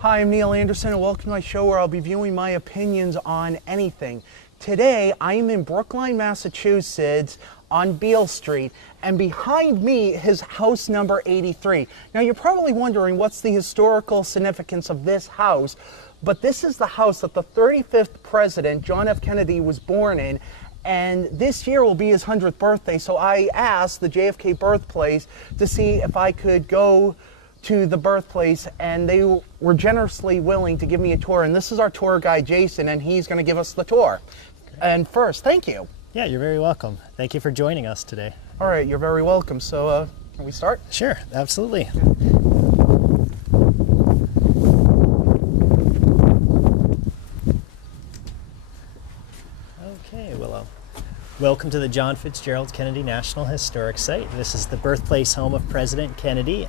Hi, I'm Neill Anderson, and welcome to my show where I'll be viewing my opinions on anything. Today, I am in Brookline, Massachusetts, on Beale Street, and behind me is house number 83. Now, you're probably wondering what's the historical significance of this house, but this is the house that the 35th president, John F. Kennedy, was born in, and this year will be his 100th birthday, so I asked the JFK birthplace to see if I could go to the birthplace, and they were generously willing to give me a tour. And this is our tour guide, Jason, and he's going to give us the tour. Great. And first, thank you. Yeah, you're very welcome. Thank you for joining us today. All right, you're very welcome. So can we start? Sure, absolutely. Okay, well, welcome to the John Fitzgerald Kennedy National Historic Site. This is the birthplace home of President Kennedy.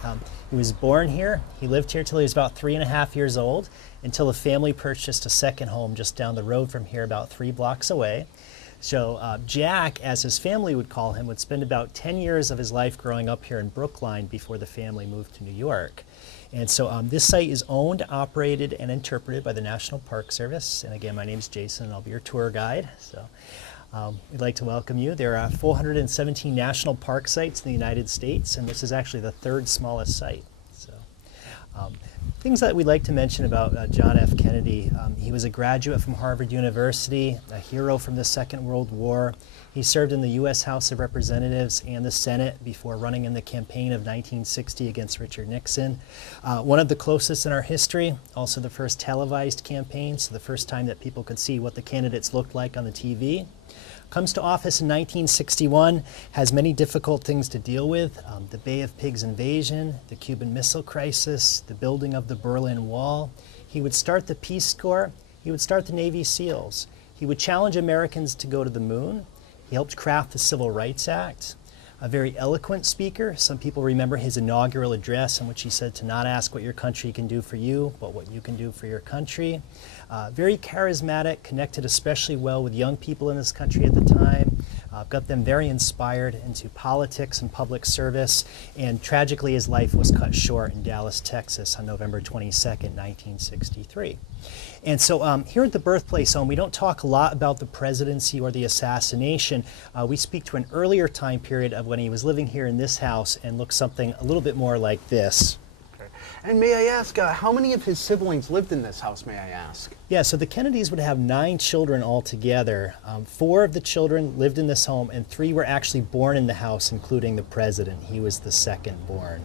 He was born here. He lived here till he was about 3.5 years old, until the family purchased a second home just down the road from here, about 3 blocks away. So Jack, as his family would call him, would spend about 10 years of his life growing up here in Brookline before the family moved to New York. And so this site is owned, operated, and interpreted by the National Park Service. And again, my name is Jason, and I'll be your tour guide. So we'd like to welcome you. There are 417 national park sites in the United States, and this is actually the 3rd smallest site. So, things that we'd like to mention about John F. Kennedy. He was a graduate from Harvard University, a hero from the Second World War. He served in the U.S. House of Representatives and the Senate before running in the campaign of 1960 against Richard Nixon. One of the closest in our history, also the first televised campaign, so the first time that people could see what the candidates looked like on the TV. Comes to office in 1961, has many difficult things to deal with, the Bay of Pigs invasion, the Cuban Missile Crisis, the building of the Berlin Wall. He would start the Peace Corps, he would start the Navy SEALs. He would challenge Americans to go to the moon. He helped craft the Civil Rights Act. A very eloquent speaker. Some people remember his inaugural address in which he said to not ask what your country can do for you, but what you can do for your country. Very charismatic, connected especially well with young people in this country at the time. Got them very inspired into politics and public service, and tragically his life was cut short in Dallas, Texas on November 22nd, 1963. And so here at the birthplace home, we don't talk a lot about the presidency or the assassination. We speak to an earlier time period of when he was living here in this house and looks something a little bit more like this. And may I ask, how many of his siblings lived in this house, may I ask? Yeah, so the Kennedys would have 9 children altogether. 4 of the children lived in this home, and 3 were actually born in the house, including the president. He was the second born.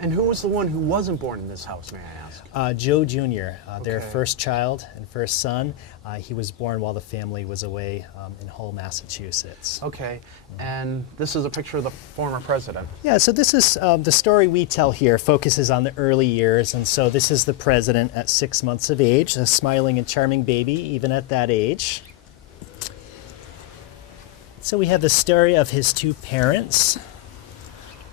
And who was the one who wasn't born in this house, may I ask? Joe Jr., their first child and first son. He was born while the family was away in Hull, Massachusetts. Okay, and this is a picture of the former president. Yeah, so this is the story we tell here focuses on the early years, and so this is the president at 6 months of age, a smiling and charming baby even at that age. So we have the story of his 2 parents,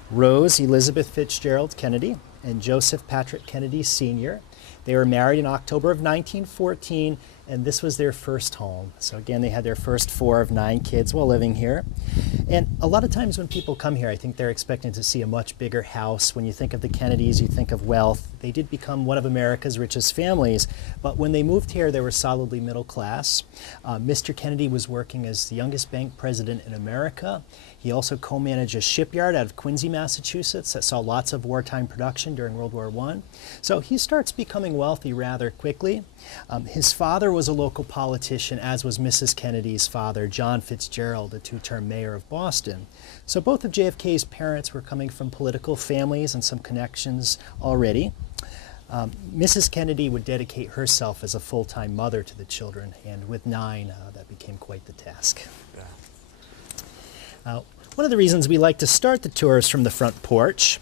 Rose Elizabeth Fitzgerald Kennedy and Joseph Patrick Kennedy Sr. They were married in October of 1914, and this was their first home. So again, they had their first 4 of 9 kids while living here. And a lot of times when people come here, I think they're expecting to see a much bigger house. When you think of the Kennedys, you think of wealth. They did become one of America's richest families, but when they moved here, they were solidly middle class. Mr. Kennedy was working as the youngest bank president in America. He also co-managed a shipyard out of Quincy, Massachusetts that saw lots of wartime production during World War I. So he starts becoming wealthy rather quickly. His father was a local politician, as was Mrs. Kennedy's father, John Fitzgerald, a 2-term mayor of Boston. So both of JFK's parents were coming from political families and some connections already. Mrs. Kennedy would dedicate herself as a full-time mother to the children, and with 9, that became quite the task. One of the reasons we like to start the tours from the front porch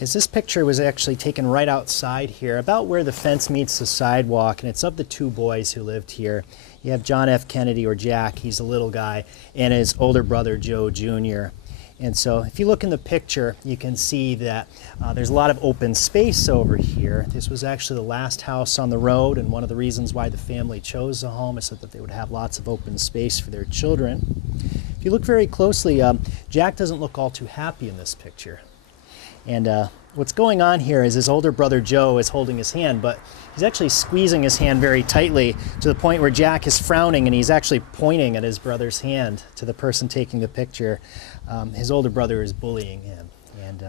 is this picture was actually taken right outside here, about where the fence meets the sidewalk, and it's of the 2 boys who lived here. You have John F. Kennedy, or Jack, he's a little guy, and his older brother, Joe Jr. And so if you look in the picture, you can see that there's a lot of open space over here. This was actually the last house on the road, and one of the reasons why the family chose the home is so that they would have lots of open space for their children. If you look very closely, Jack doesn't look all too happy in this picture. And what's going on here is his older brother Joe is holding his hand, but he's actually squeezing his hand very tightly to the point where Jack is frowning and he's actually pointing at his brother's hand to the person taking the picture. His older brother is bullying him. And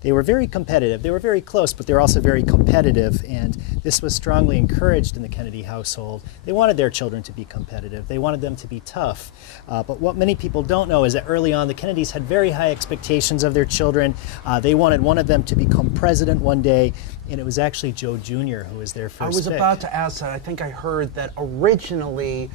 they were very competitive. They were very close, but they were also very competitive, and this was strongly encouraged in the Kennedy household. They wanted their children to be competitive. They wanted them to be tough. But what many people don't know is that early on, the Kennedys had very high expectations of their children. They wanted one of them to become president one day, and it was actually Joe Jr. who was their first I was pick. about to ask that. I think I heard that originally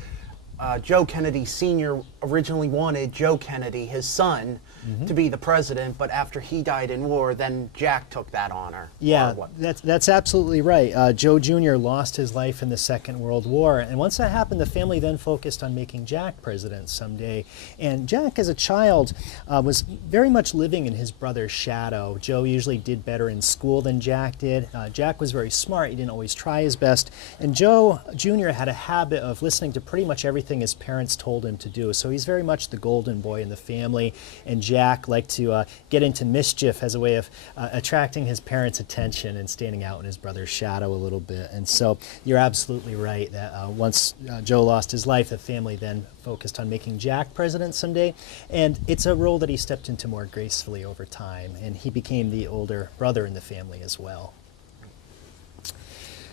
Joe Kennedy Sr. originally wanted Joe Kennedy, his son, to be the president, but after he died in war, then Jack took that honor. Yeah, that's absolutely right. Joe Jr. lost his life in the Second World War, and once that happened, the family then focused on making Jack president someday. And Jack, as a child, was very much living in his brother's shadow. Joe usually did better in school than Jack did. Jack was very smart. He didn't always try his best. And Joe Jr. had a habit of listening to pretty much everything his parents told him to do. So he's very much the golden boy in the family, and Jack liked to get into mischief as a way of attracting his parents' attention and standing out in his brother's shadow a little bit. And so you're absolutely right that once Joe lost his life, the family then focused on making Jack president someday. And it's a role that he stepped into more gracefully over time, and he became the older brother in the family as well.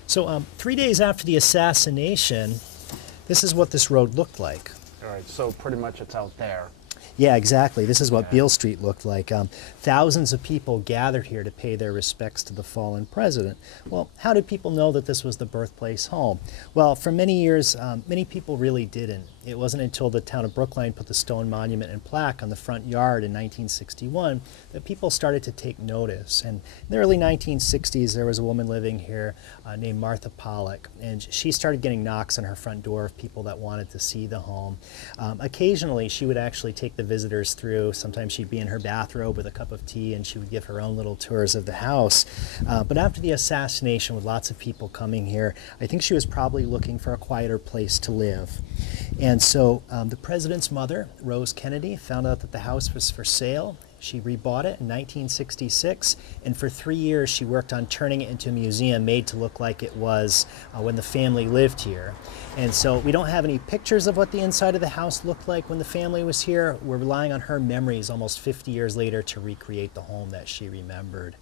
So 3 days after the assassination, this is what this road looked like. All right, so pretty much it's out there. Yeah, exactly. This is what Beale Street looked like. Thousands of people gathered here to pay their respects to the fallen president. Well, how did people know that this was the birthplace home? Well, for many years, many people really didn't. It wasn't until the town of Brookline put the stone monument and plaque on the front yard in 1961 that people started to take notice. And in the early 1960s, there was a woman living here named Martha Pollock, and she started getting knocks on her front door of people that wanted to see the home. Occasionally, she would actually take the visitors through. Sometimes she'd be in her bathrobe with a cup of tea, and she would give her own little tours of the house. But after the assassination, with lots of people coming here, I think she was probably looking for a quieter place to live. And so the president's mother, Rose Kennedy, found out that the house was for sale. She rebought it in 1966, and for 3 years she worked on turning it into a museum made to look like it was when the family lived here. And so we don't have any pictures of what the inside of the house looked like when the family was here. We're relying on her memories almost 50 years later to recreate the home that she remembered.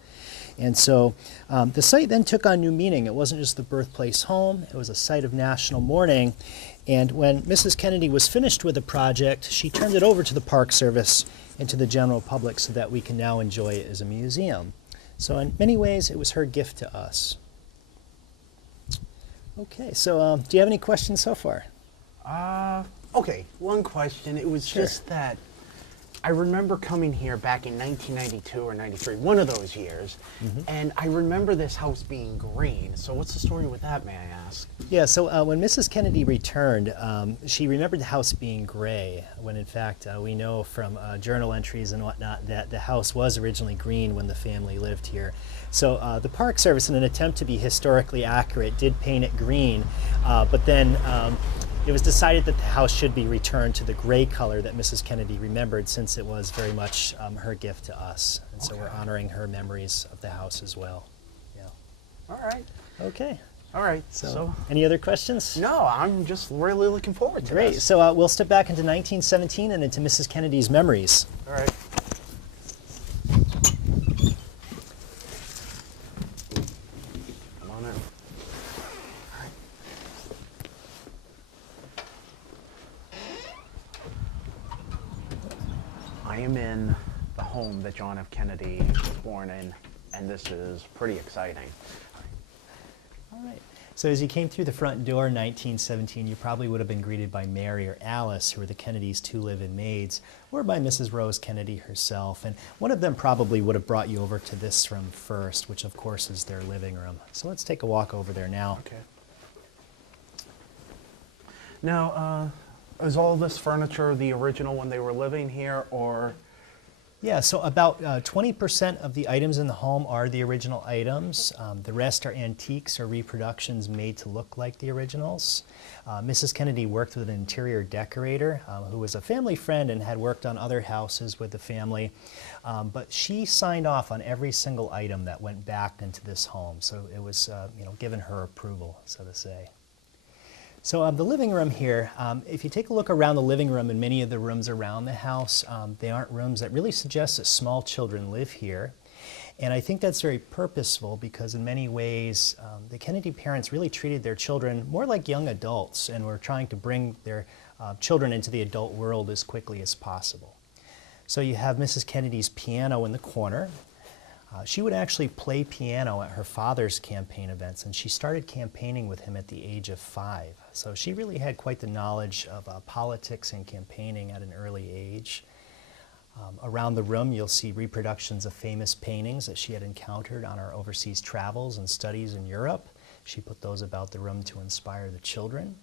And so the site then took on new meaning. It wasn't just the birthplace home, it was a site of national mourning. And when Mrs. Kennedy was finished with the project, she turned it over to the Park Service and to the general public so that we can now enjoy it as a museum. So in many ways, it was her gift to us. Okay, so do you have any questions so far? Okay, one question. It was just that I remember coming here back in 1992 or 93, one of those years, and I remember this house being green. So what's the story with that, may I ask? Yeah, so when Mrs. Kennedy returned, she remembered the house being gray, when in fact we know from journal entries and whatnot that the house was originally green when the family lived here. So the Park Service, in an attempt to be historically accurate, did paint it green, but then it was decided that the house should be returned to the gray color that Mrs. Kennedy remembered, since it was very much her gift to us. And so we're honoring her memories of the house as well. Yeah. All right. Okay. All right. So any other questions? No, I'm just really looking forward to Great. this. So we'll step back into 1917 and into Mrs. Kennedy's memories. All right. Come on in. I am in the home that John F. Kennedy was born in, and this is pretty exciting. All right. So as you came through the front door in 1917, you probably would have been greeted by Mary or Alice, who were the Kennedys' two live-in maids, or by Mrs. Rose Kennedy herself. And one of them probably would have brought you over to this room first, which of course is their living room. So let's take a walk over there now. Okay. Now, is all this furniture the original when they were living here, or Yeah, so about 20% of the items in the home are the original items. The rest are antiques or reproductions made to look like the originals. Mrs. Kennedy worked with an interior decorator who was a family friend and had worked on other houses with the family. But she signed off on every single item that went back into this home. So it was given her approval, so to say. So the living room here, if you take a look around the living room and many of the rooms around the house, they aren't rooms that really suggest that small children live here. And I think that's very purposeful because in many ways, the Kennedy parents really treated their children more like young adults and were trying to bring their children into the adult world as quickly as possible. So you have Mrs. Kennedy's piano in the corner. She would actually play piano at her father's campaign events, and she started campaigning with him at the age of 5. So she really had quite the knowledge of politics and campaigning at an early age. Around the room, you'll see reproductions of famous paintings that she had encountered on her overseas travels and studies in Europe. She put those about the room to inspire the children.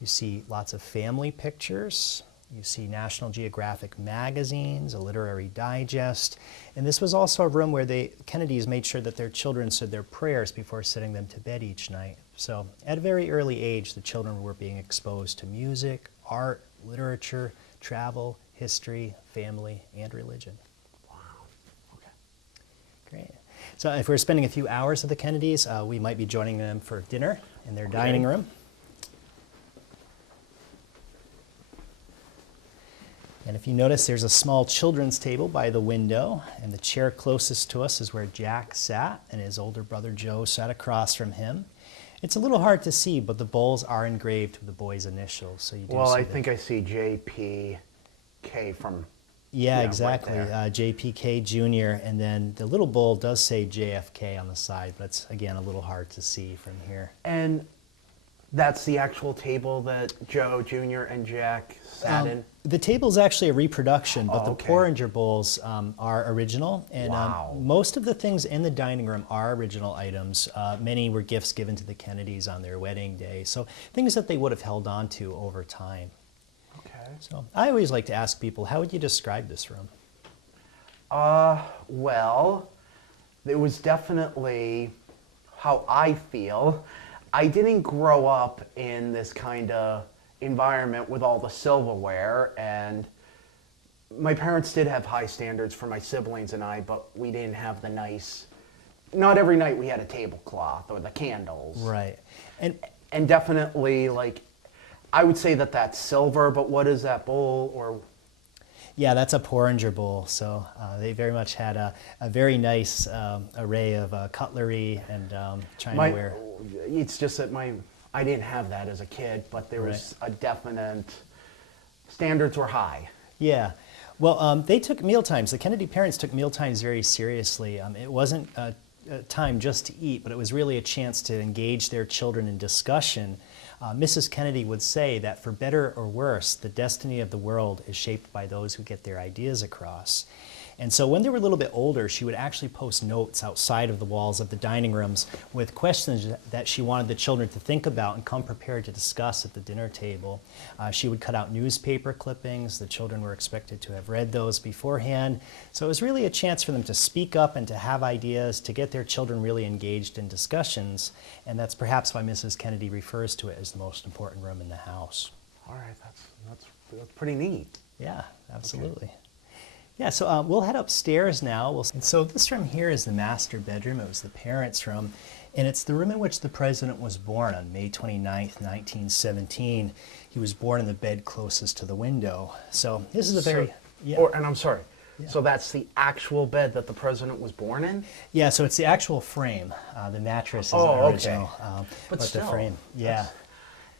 You see lots of family pictures. You see National Geographic magazines, a literary digest, and this was also a room where the Kennedys made sure that their children said their prayers before sending them to bed each night. So at a very early age, the children were being exposed to music, art, literature, travel, history, family, and religion. Wow. Okay. Great. So if we're spending a few hours with the Kennedys, we might be joining them for dinner in their dining room. And if you notice, there's a small children's table by the window, and the chair closest to us is where Jack sat, and his older brother Joe sat across from him. It's a little hard to see, but the bowls are engraved with the boys' initials, so you do Well, see I think I see JPK from... Yeah, right exactly. there. JPK Jr., and then the little bowl does say JFK on the side, but it's, again, a little hard to see from here. And that's the actual table that Joe Jr. and Jack sat in? The table is actually a reproduction, but Oh, the okay. porringer bowls are original. And Wow. most of the things in the dining room are original items. Many were gifts given to the Kennedys on their wedding day. So things that they would have held on to over time. Okay. So I always like to ask people, how would you describe this room? Well, it was definitely how I feel. I didn't grow up in this kind of environment with all the silverware, and my parents did have high standards for my siblings and I, but we didn't have the nice, not every night we had a tablecloth or the candles. Right. And definitely, like, I would say that that's silver, but what is that bowl or... Yeah, that's a porringer bowl. So they very much had a very nice array of cutlery and chinaware. It's just that I didn't have that as a kid, but there was a definite, standards were high. Yeah. Well, they took mealtimes. The Kennedy parents took mealtimes very seriously. It wasn't a time just to eat, but it was really a chance to engage their children in discussion. Mrs. Kennedy would say that for better or worse, the destiny of the world is shaped by those who get their ideas across. And so when they were a little bit older, she would actually post notes outside of the walls of the dining rooms with questions that she wanted the children to think about and come prepared to discuss at the dinner table. She would cut out newspaper clippings. The children were expected to have read those beforehand. So it was really a chance for them to speak up and to have ideas, to get their children really engaged in discussions. And that's perhaps why Mrs. Kennedy refers to it as the most important room in the house. All right, that's pretty neat. Yeah, absolutely. Okay. Yeah, so we'll head upstairs now. And so this room here is the master bedroom. It was the parents' room, and it's the room in which the president was born on May 29th, 1917. He was born in the bed closest to the window. So this is a very... And I'm sorry. Yeah. So that's the actual bed that the president was born in? Yeah, so it's the actual frame. The mattress is original. Okay. But still, the frame, yeah.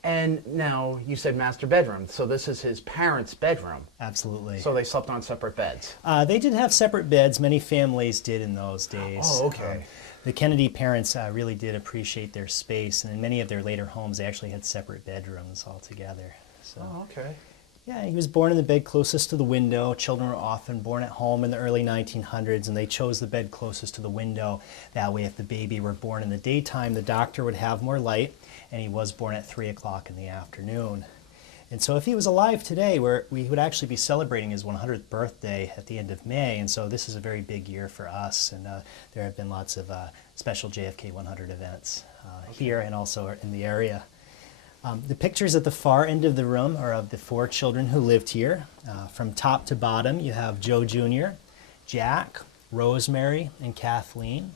And now you said master bedroom, so this is his parents' bedroom. Absolutely. So they slept on separate beds. They did have separate beds. Many families did in those days. Oh, okay. The Kennedy parents really did appreciate their space, and in many of their later homes, they actually had separate bedrooms altogether. So, oh, okay. Yeah, he was born in the bed closest to the window. Children were often born at home in the early 1900s, and they chose the bed closest to the window. That way, if the baby were born in the daytime, the doctor would have more light, and he was born at 3 o'clock in the afternoon. And so if he was alive today, we would actually be celebrating his 100th birthday at the end of May. And so this is a very big year for us. And there have been lots of special JFK 100 events here and also in the area. The pictures at the far end of the room are of the 4 children who lived here. From top to bottom, you have Joe Jr., Jack, Rosemary, and Kathleen.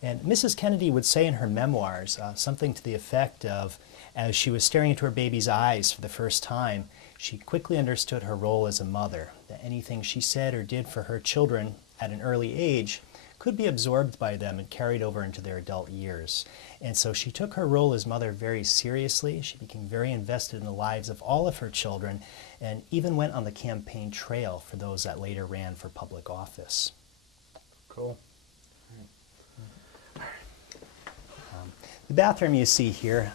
And Mrs. Kennedy would say in her memoirs something to the effect of, as she was staring into her baby's eyes for the first time, she quickly understood her role as a mother, that anything she said or did for her children at an early age could be absorbed by them and carried over into their adult years. And so she took her role as mother very seriously. She became very invested in the lives of all of her children and even went on the campaign trail for those that later ran for public office. Cool. The bathroom you see here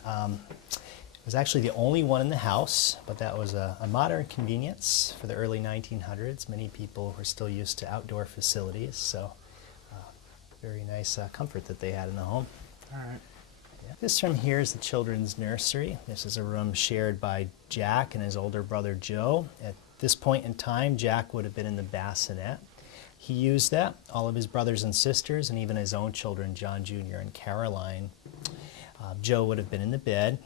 was actually the only one in the house, but that was a modern convenience for the early 1900s. Many people were still used to outdoor facilities, so very nice comfort that they had in the home. All right. Yeah. This room here is the children's nursery. This is a room shared by Jack and his older brother Joe. At this point in time, Jack would have been in the bassinet. He used that, all of his brothers and sisters, and even his own children, John Jr. and Caroline. Joe would have been in the bed.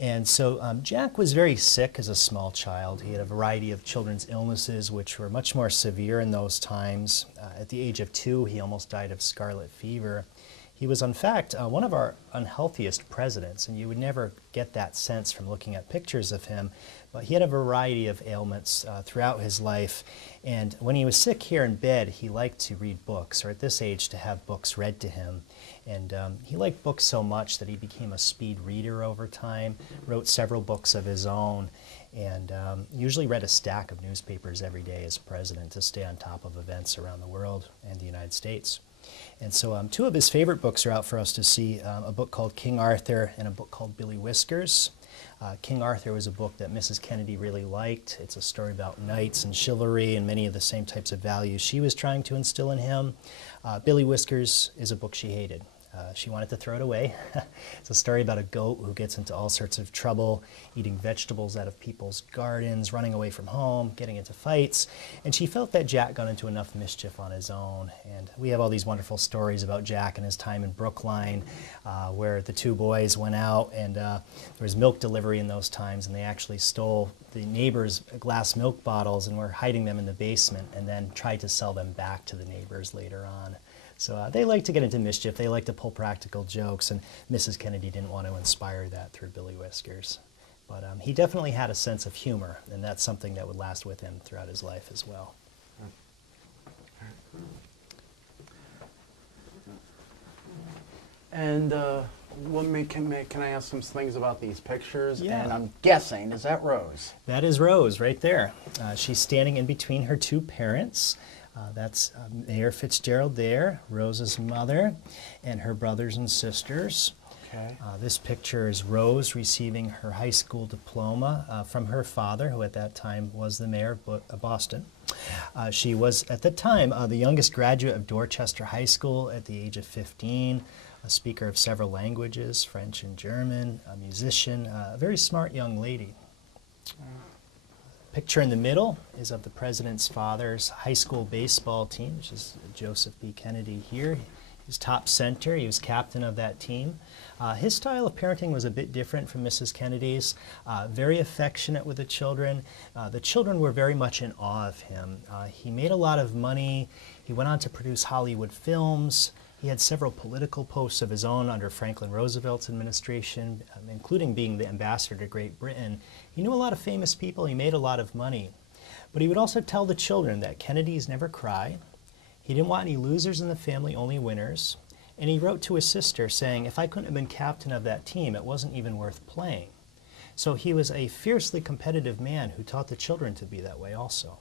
And so Jack was very sick as a small child. He had a variety of children's illnesses which were much more severe in those times. At the age of 2, he almost died of scarlet fever. He was, in fact, one of our unhealthiest presidents, and you would never get that sense from looking at pictures of him. But he had a variety of ailments throughout his life, and when he was sick here in bed, he liked to read books, or at this age to have books read to him. And he liked books so much that he became a speed reader over time, wrote several books of his own, and usually read a stack of newspapers every day as president to stay on top of events around the world and the United States. And so 2 of his favorite books are out for us to see, a book called King Arthur and a book called Billy Whiskers. King Arthur was a book that Mrs. Kennedy really liked. It's a story about knights and chivalry and many of the same types of values she was trying to instill in him. Billy Whiskers is a book she hated. She wanted to throw it away. It's a story about a goat who gets into all sorts of trouble, eating vegetables out of people's gardens, running away from home, getting into fights. And she felt that Jack got into enough mischief on his own. And we have all these wonderful stories about Jack and his time in Brookline, where the 2 boys went out and there was milk delivery in those times, and they actually stole the neighbors' glass milk bottles and were hiding them in the basement and then tried to sell them back to the neighbors later on. So they like to get into mischief. They like to pull practical jokes, and Mrs. Kennedy didn't want to inspire that through Billy Whiskers. But he definitely had a sense of humor, and that's something that would last with him throughout his life as well. And can I ask some things about these pictures? Yeah. And I'm guessing, is that Rose? That is Rose right there. She's standing in between her 2 parents. That's Mayor Fitzgerald there, Rose's mother, and her brothers and sisters. Okay. This picture is Rose receiving her high school diploma from her father, who at that time was the mayor of Boston. She was, at the time, the youngest graduate of Dorchester High School at the age of 15, a speaker of several languages, French and German, a musician, a very smart young lady. Picture in the middle is of the president's father's high school baseball team, which is Joseph B. Kennedy here. He's top center. He was captain of that team. His style of parenting was a bit different from Mrs. Kennedy's. Very affectionate with the children. The children were very much in awe of him. He made a lot of money. He went on to produce Hollywood films. He had several political posts of his own under Franklin Roosevelt's administration, including being the ambassador to Great Britain. He knew a lot of famous people. He made a lot of money. But he would also tell the children that Kennedys never cry. He didn't want any losers in the family, only winners. And he wrote to his sister saying, if I couldn't have been captain of that team, it wasn't even worth playing. So he was a fiercely competitive man who taught the children to be that way also.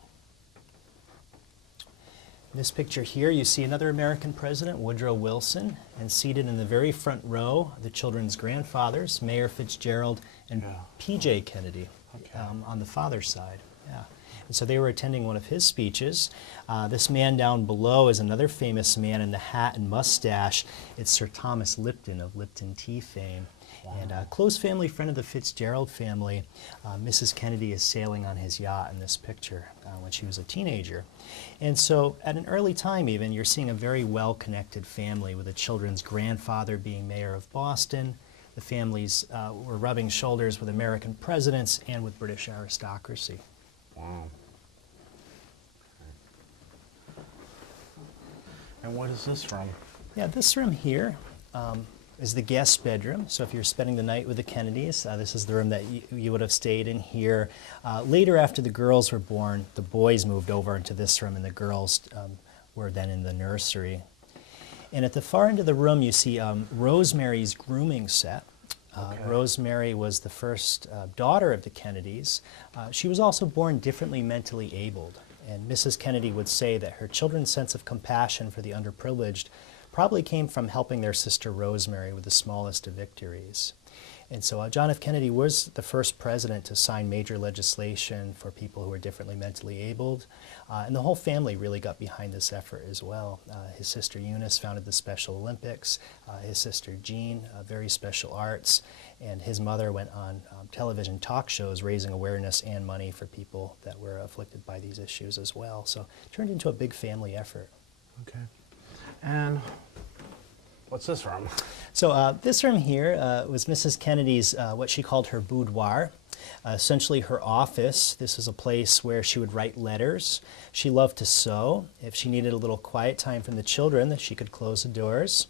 In this picture here, you see another American president, Woodrow Wilson, and seated in the very front row, the children's grandfathers, Mayor Fitzgerald and P.J. Kennedy, Okay. on the father's side. Yeah. And so they were attending one of his speeches. This man down below is another famous man in the hat and mustache. It's Sir Thomas Lipton of Lipton tea fame. Wow. And a close family friend of the Fitzgerald family. Mrs. Kennedy is sailing on his yacht in this picture when she was a teenager. And so at an early time even, you're seeing a very well-connected family with the children's grandfather being mayor of Boston. The families were rubbing shoulders with American presidents and with British aristocracy. Wow. And what is this room? Yeah, this room here is the guest bedroom. So if you're spending the night with the Kennedys, this is the room that you would have stayed in here. Later, after the girls were born, the boys moved over into this room, and the girls were then in the nursery. And at the far end of the room, you see Rosemary's grooming set. Okay. Rosemary was the first daughter of the Kennedys. She was also born differently mentally abled. And Mrs. Kennedy would say that her children's sense of compassion for the underprivileged probably came from helping their sister Rosemary with the smallest of victories. And so John F. Kennedy was the first president to sign major legislation for people who were differently mentally abled. And the whole family really got behind this effort as well. His sister Eunice founded the Special Olympics. His sister Jean, very special arts. And his mother went on television talk shows raising awareness and money for people that were afflicted by these issues as well. So it turned into a big family effort. Okay. And what's this room? So this room here was Mrs. Kennedy's, what she called her boudoir, essentially her office. This is a place where she would write letters. She loved to sew. If she needed a little quiet time from the children, she could close the doors.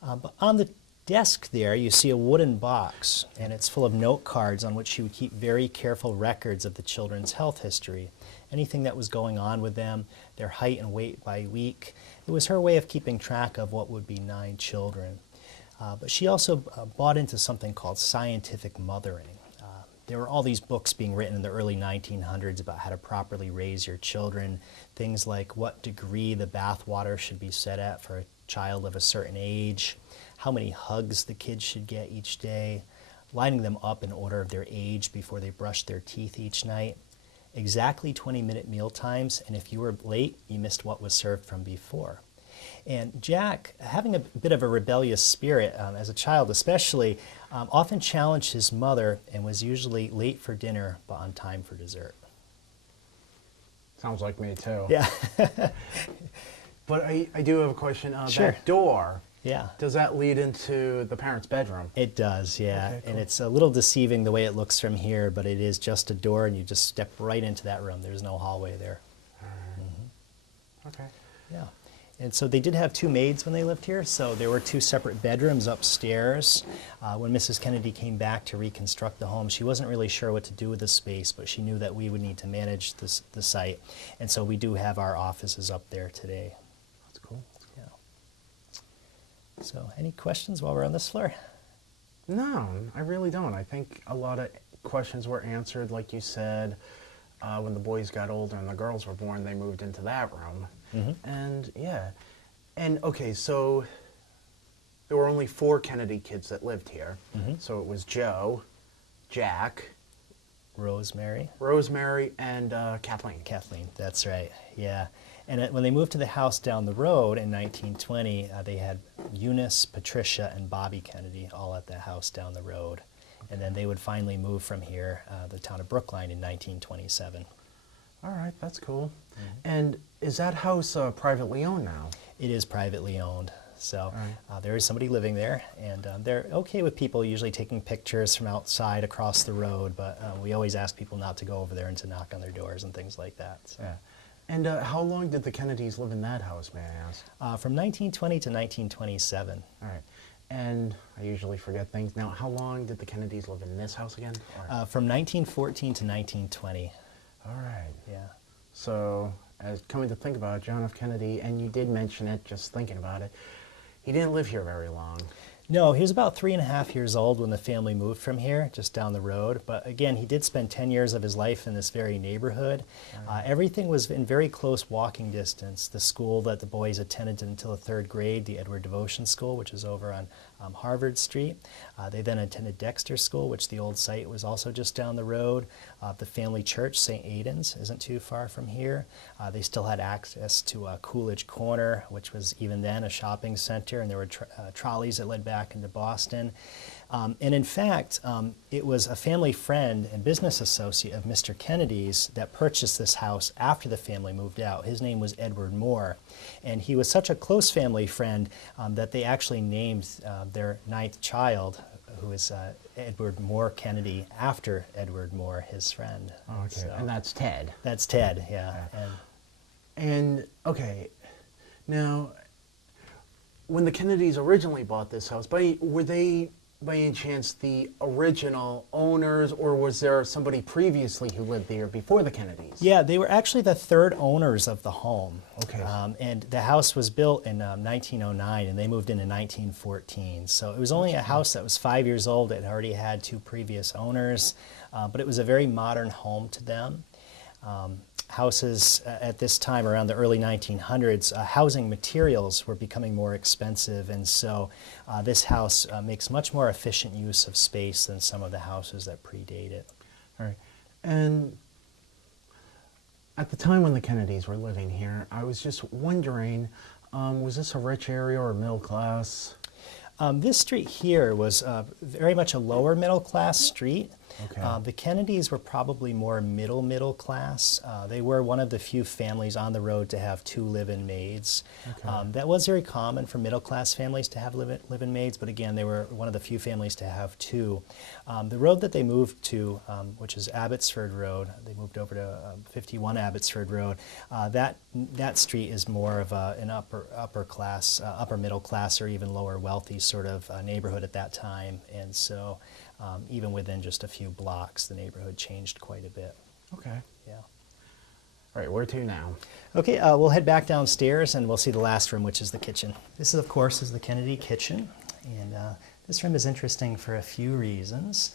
But on the desk there, you see a wooden box, and it's full of note cards on which she would keep very careful records of the children's health history. Anything that was going on with them, their height and weight by week. It was her way of keeping track of what would be 9 children. But she also bought into something called scientific mothering. There were all these books being written in the early 1900s about how to properly raise your children, things like what degree the bath water should be set at for a child of a certain age, how many hugs the kids should get each day, lining them up in order of their age before they brushed their teeth each night, exactly 20-minute meal times, and if you were late, you missed what was served from before. And Jack, having a bit of a rebellious spirit, as a child especially, often challenged his mother and was usually late for dinner but on time for dessert. Sounds like me too. Yeah. But I do have a question. Sure. That door, yeah. Does that lead into the parents' bedroom? It does, yeah. Okay, cool. And it's a little deceiving the way it looks from here, but it is just a door and you just step right into that room. There's no hallway there. All right. Mm-hmm. Okay. Yeah. And so they did have 2 maids when they lived here, so there were 2 separate bedrooms upstairs. When Mrs. Kennedy came back to reconstruct the home, she wasn't really sure what to do with the space, but she knew that we would need to manage the site. And so we do have our offices up there today. That's cool. Yeah. So any questions while we're on this floor? No, I really don't. I think a lot of questions were answered, like you said. When the boys got older and the girls were born, they moved into that room. Mm-hmm. And yeah. And okay, so there were only 4 Kennedy kids that lived here. Mm-hmm. So it was Joe, Jack, Rosemary, and Kathleen. Kathleen, that's right, yeah. And when they moved to the house down the road in 1920, they had Eunice, Patricia, and Bobby Kennedy all at the house down the road. And then they would finally move from here, the town of Brookline, in 1927. All right, that's cool. Mm-hmm. And is that house privately owned now? It is privately owned. So right. There is somebody living there, and they're okay with people usually taking pictures from outside across the road, but we always ask people not to go over there and to knock on their doors and things like that. So. Yeah. And how long did the Kennedys live in that house, may I ask? From 1920 to 1927. All right. And I usually forget things. Now, how long did the Kennedys live in this house again? From 1914 to 1920. All right. Yeah. So, as coming to think about it, John F. Kennedy, and you did mention it, just thinking about it, he didn't live here very long. No, he was about 3.5 years old when the family moved from here, just down the road. But again, he did spend 10 years of his life in this very neighborhood. Everything was in very close walking distance. The school that the boys attended until the third grade, the Edward Devotion School, which is over on Harvard Street. They then attended Dexter School, which the old site was also just down the road. The family church, St. Aidan's, isn't too far from here. They still had access to Coolidge Corner, which was even then a shopping center, and there were trolleys that led back into Boston. And in fact, it was a family friend and business associate of Mr. Kennedy's that purchased this house after the family moved out. His name was Edward Moore, and he was such a close family friend that they actually named their ninth child, who is Edward Moore Kennedy, after Edward Moore, his friend. Okay, so, and that's Ted. That's Ted, yeah. And okay, now, when the Kennedys originally bought this house, were they by any chance the original owners, or was there somebody previously who lived there before the Kennedys? Yeah, they were actually the third owners of the home. Okay. And the house was built in 1909, and they moved in 1914. So it was only a house that was 5 years old. It already had two previous owners, but it was a very modern home to them. Houses at this time, around the early 1900s, housing materials were becoming more expensive, and so this house makes much more efficient use of space than some of the houses that predate it. All right. And at the time when the Kennedys were living here, I was just wondering, was this a rich area or middle class? This street here was very much a lower middle class street. Okay. The Kennedys were probably more middle class. They were one of the few families on the road to have two live-in maids. Okay. That was very common for middle class families to have live-in maids, but again, they were one of the few families to have two. The road that they moved to, which is Abbotsford Road, they moved over to 51 Abbotsford Road. That street is more of an upper class, upper middle class, or even lower wealthy sort of neighborhood at that time, and so. Even within just a few blocks, the neighborhood changed quite a bit. Okay. Yeah. All right, where to now? Okay, we'll head back downstairs and we'll see the last room, which is the kitchen. This, of course, is the Kennedy kitchen, and this room is interesting for a few reasons.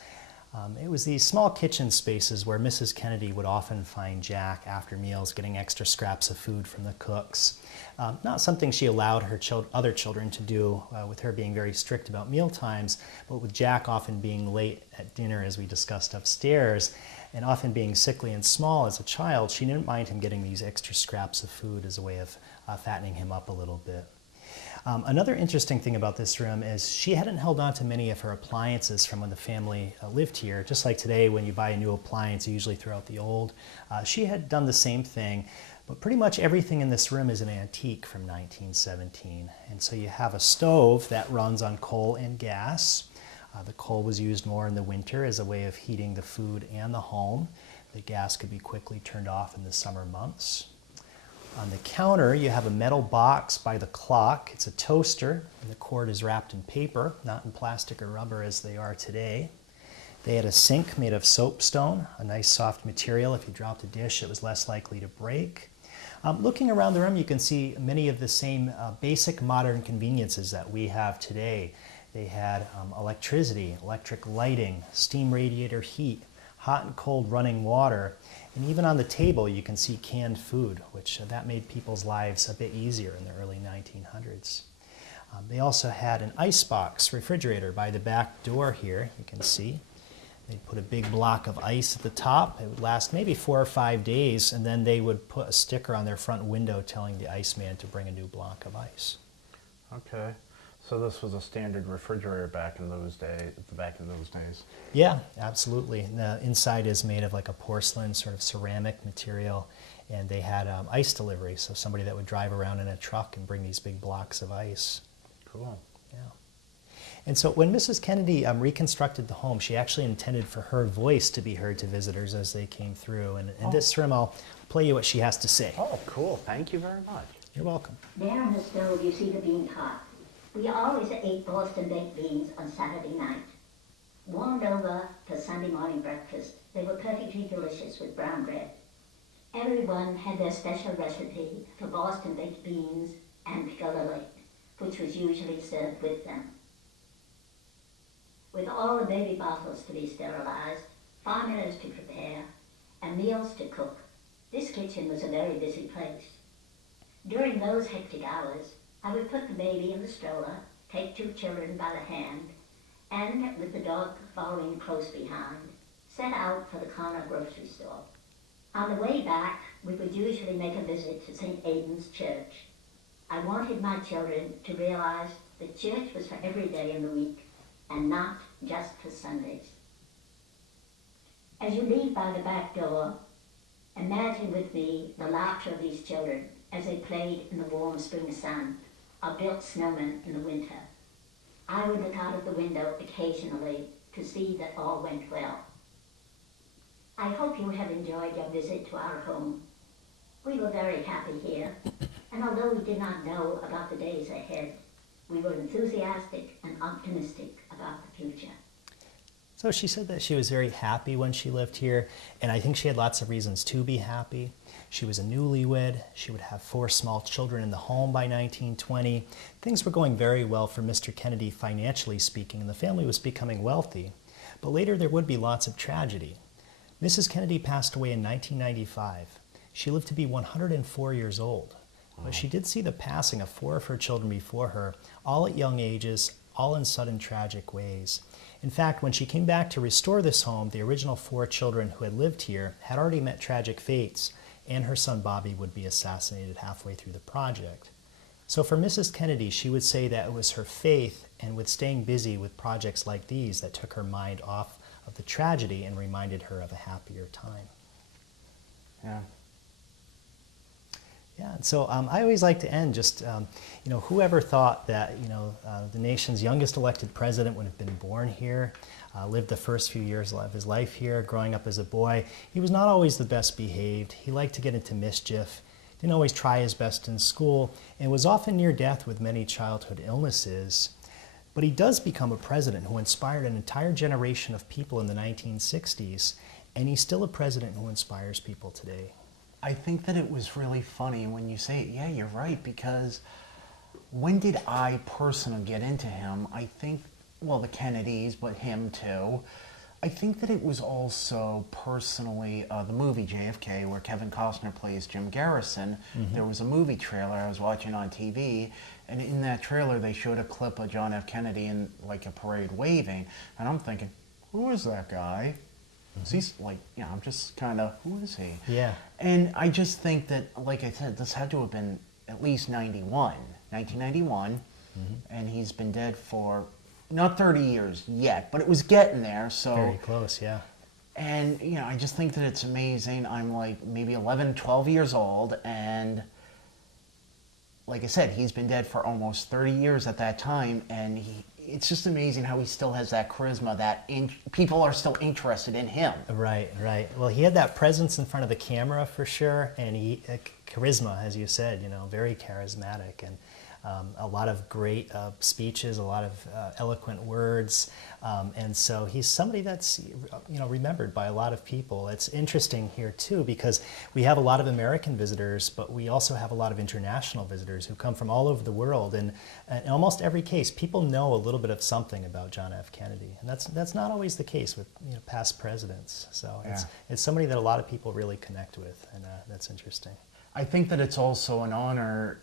It was these small kitchen spaces where Mrs. Kennedy would often find Jack after meals getting extra scraps of food from the cooks. Not something she allowed her other children to do, with her being very strict about meal times, but with Jack often being late at dinner, as we discussed upstairs, and often being sickly and small as a child, she didn't mind him getting these extra scraps of food as a way of fattening him up a little bit. Another interesting thing about this room is she hadn't held on to many of her appliances from when the family lived here. Just like today, when you buy a new appliance, you usually throw out the old. She had done the same thing, but pretty much everything in this room is an antique from 1917. And so you have a stove that runs on coal and gas. The coal was used more in the winter as a way of heating the food and the home. The gas could be quickly turned off in the summer months. On the counter, you have a metal box by the clock. It's a toaster, and the cord is wrapped in paper, not in plastic or rubber as they are today. They had a sink made of soapstone, a nice soft material. If you dropped a dish, it was less likely to break. Looking around the room, you can see many of the same basic modern conveniences that we have today. They had electricity, electric lighting, steam radiator heat, hot and cold running water, and even on the table you can see canned food, which that made people's lives a bit easier in the early 1900s. They also had an icebox refrigerator by the back door here, you can see. They'd put a big block of ice at the top. It would last maybe 4 or 5 days, and then they would put a sticker on their front window telling the iceman to bring a new block of ice. Okay. So this was a standard refrigerator back in those days. Yeah, absolutely. And the inside is made of like a porcelain sort of ceramic material, and they had ice delivery, so somebody that would drive around in a truck and bring these big blocks of ice. Cool. Yeah. And so when Mrs. Kennedy reconstructed the home, she actually intended for her voice to be heard to visitors as they came through. And in this room, I'll play you what she has to say. Oh, cool. Thank you very much. You're welcome. There on the stove you see the bean pot. We always ate Boston baked beans on Saturday night. Warmed over for Sunday morning breakfast, they were perfectly delicious with brown bread. Everyone had their special recipe for Boston baked beans and piccalilli, which was usually served with them. with all the baby bottles to be sterilized, formulas to prepare, and meals to cook. This kitchen was a very busy place. During those hectic hours, I would put the baby in the stroller, take 2 children by the hand, and, with the dog following close behind, set out for the corner grocery store. On the way back, we would usually make a visit to St. Aidan's Church. I wanted my children to realize that church was for every day in the week and not just for Sundays. As you leave by the back door, imagine with me the laughter of these children as they played in the warm spring sun or built snowmen in the winter. I would look out of the window occasionally to see that all went well. I hope you have enjoyed your visit to our home. We were very happy here, and although we did not know about the days ahead, we were enthusiastic and optimistic about the future. So she said that she was very happy when she lived here, and I think she had lots of reasons to be happy. She was a newlywed. She would have 4 small children in the home by 1920. Things were going very well for Mr. Kennedy financially speaking, and the family was becoming wealthy. But later there would be lots of tragedy. Mrs. Kennedy passed away in 1995. She lived to be 104 years old. But she did see the passing of 4 of her children before her, all at young ages, all in sudden tragic ways. In fact, when she came back to restore this home, the original 4 children who had lived here had already met tragic fates, and her son Bobby would be assassinated halfway through the project. So for Mrs. Kennedy, she would say that it was her faith and with staying busy with projects like these that took her mind off of the tragedy and reminded her of a happier time. Yeah. Yeah, and so I always like to end just, whoever thought that, the nation's youngest elected president would have been born here, lived the first few years of his life here, growing up as a boy. He was not always the best behaved. He liked to get into mischief, didn't always try his best in school, and was often near death with many childhood illnesses. But he does become a president who inspired an entire generation of people in the 1960s, and he's still a president who inspires people today. I think that it was really funny when you say, yeah, you're right, because when did I personally get into him? I think, well, the Kennedys, but him too. I think that it was also personally the movie JFK, where Kevin Costner plays Jim Garrison. Mm-hmm. There was a movie trailer I was watching on TV, and in that trailer they showed a clip of John F. Kennedy in like a parade waving, and I'm thinking, who is that guy? So he's like, I'm just kind of, who is he? Yeah. And I just think that, like I said, this had to have been at least 1991, mm-hmm. and he's been dead for not 30 years yet, but it was getting there. So very close, yeah. And, I just think that it's amazing. I'm like maybe 11, 12 years old, and like I said, he's been dead for almost 30 years at that time, and it's just amazing how he still has that charisma, that people are still interested in him. Right. Well, he had that presence in front of the camera for sure, and charisma, as you said, very charismatic, and a lot of great speeches, a lot of eloquent words, and so he's somebody that's remembered by a lot of people. It's interesting here too, because we have a lot of American visitors, but we also have a lot of international visitors who come from all over the world, and in almost every case people know a little bit of something about John F. Kennedy, and that's not always the case with past presidents. So it's somebody that a lot of people really connect with, and that's interesting. I think that it's also an honor,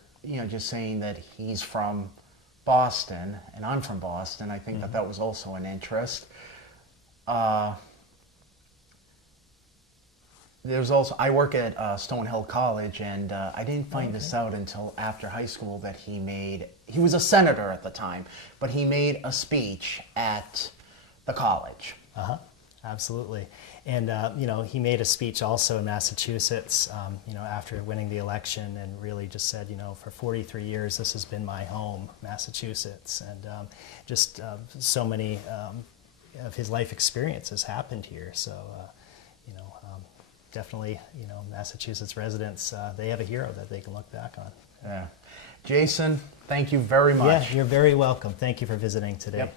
just saying that he's from Boston and I'm from Boston. I think mm-hmm. that was also an interest. There's also, I work at Stonehill College, and I didn't find this out until after high school that he was a senator at the time, but he made a speech at the college. Absolutely. And, he made a speech also in Massachusetts, after winning the election, and really just said, for 43 years, this has been my home, Massachusetts. And just so many of his life experiences happened here. So, definitely, Massachusetts residents, they have a hero that they can look back on. Yeah. Jason, thank you very much. Yeah, you're very welcome. Thank you for visiting today. Yep.